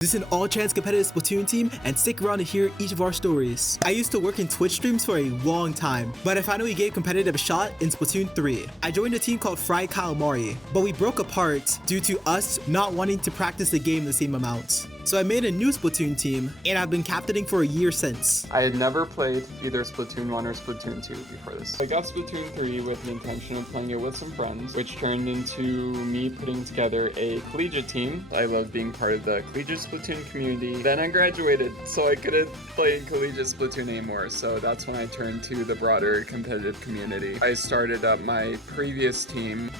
This is an all-trans competitive Splatoon team, and stick around to hear each of our stories. I used to work in Twitch streams for a long time, but I finally gave competitive a shot in Splatoon 3. I joined a team called Fried Calamari, but we broke apart due to us not wanting to practice the game the same amount. So I made a new Splatoon team, and I've been captaining for a year since. I had never played either Splatoon 1 or Splatoon 2 before this. I got Splatoon 3 with the intention of playing it with some friends, which turned into me putting together a collegiate team. I love being part of the collegiate Splatoon community. Then I graduated, so I couldn't play in collegiate Splatoon anymore, so that's when I turned to the broader competitive community. I started up my previous team,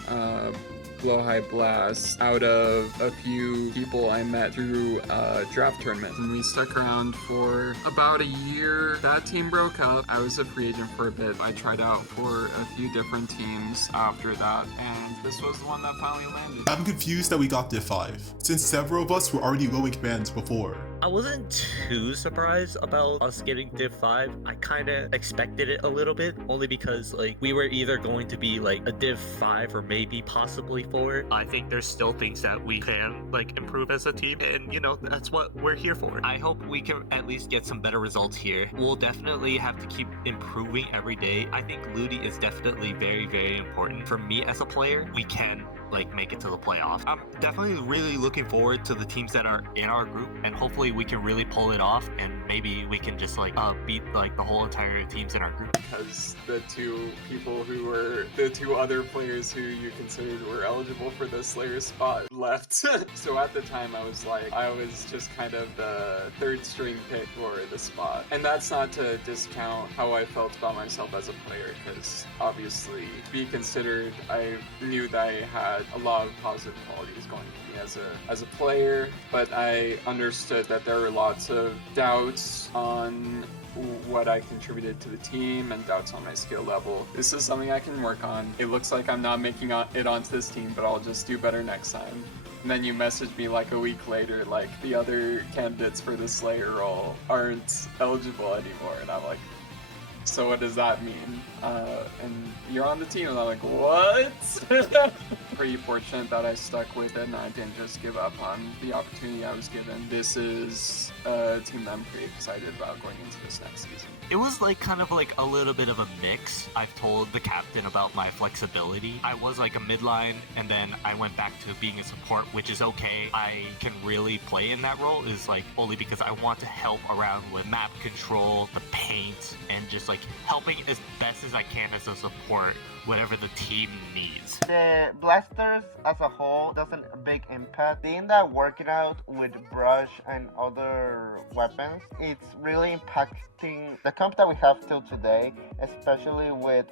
Blow High Blast, out of a few people I met through a draft tournament. And we stuck around for about a year. That team broke up. I was a free agent for a bit. I tried out for a few different teams after that, and this was the one that finally landed. I'm confused that we got Div 5, since several of us were already low in commands before. I wasn't too surprised about us getting Div 5. I kinda expected it a little bit, only because we were either going to be a Div 5 or maybe possibly 4. I think there's still things that we can improve as a team, and that's what we're here for. I hope we can at least get some better results here. We'll definitely have to keep improving every day. I think Ludi is definitely very, very important. For me as a player, we can make it to the playoffs. I'm definitely really looking forward to the teams that are in our group, and hopefully we can really pull it off, and maybe we can just beat the whole entire teams in our group. Because the two people who were the two other players who you considered were eligible for the Slayer spot left. So at the time I was just kind of the third string pick for the spot. And that's not to discount how I felt about myself as a player, because obviously be considered, I knew that I had a lot of positive qualities going for me as a player, but I understood that there were lots of doubts on what I contributed to the team and doubts on my skill level. This is something I can work on. It looks like I'm not making it onto this team, but I'll just do better next time. And then you message me a week later, the other candidates for the Slayer role aren't eligible anymore, and I'm like, so what does that mean? And you're on the team, and I'm like, what? Pretty fortunate that I stuck with it and I didn't just give up on the opportunity I was given. This is a team that I'm pretty excited about going into this next season. It was kind of a little bit of a mix. I've told the captain about my flexibility. I was a midline, and then I went back to being a support, which is okay. I can really play in that role, is only because I want to help around with map control, the paint, and just helping as best as I can as a support, whatever the team needs. The blasters as a whole doesn't a big impact. Seeing that working out with brush and other weapons, it's really impacting the comp that we have till today, especially with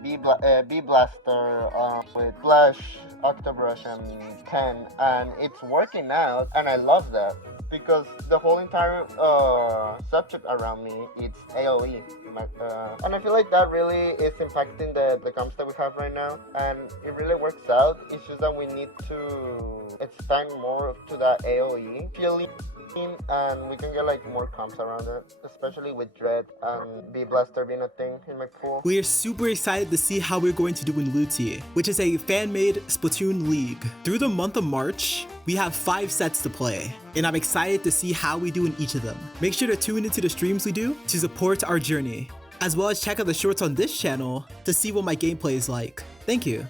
B Blaster, with Flash, Octobrush, and Ken, and it's working out, and I love that. Because the whole entire subject around me, it's AoE. And I feel that really is impacting the comps that we have right now. And it really works out. It's just that we need to expand more to that AoE feeling. And we can get more comps around it, especially with Dread and B-Blaster being a thing in my pool. We are super excited to see how we're going to do in Luti, which is a fan-made Splatoon league. Through the month of March, we have 5 sets to play, and I'm excited to see how we do in each of them. Make sure to tune into the streams we do to support our journey, as well as check out the shorts on this channel to see what my gameplay is like. Thank you.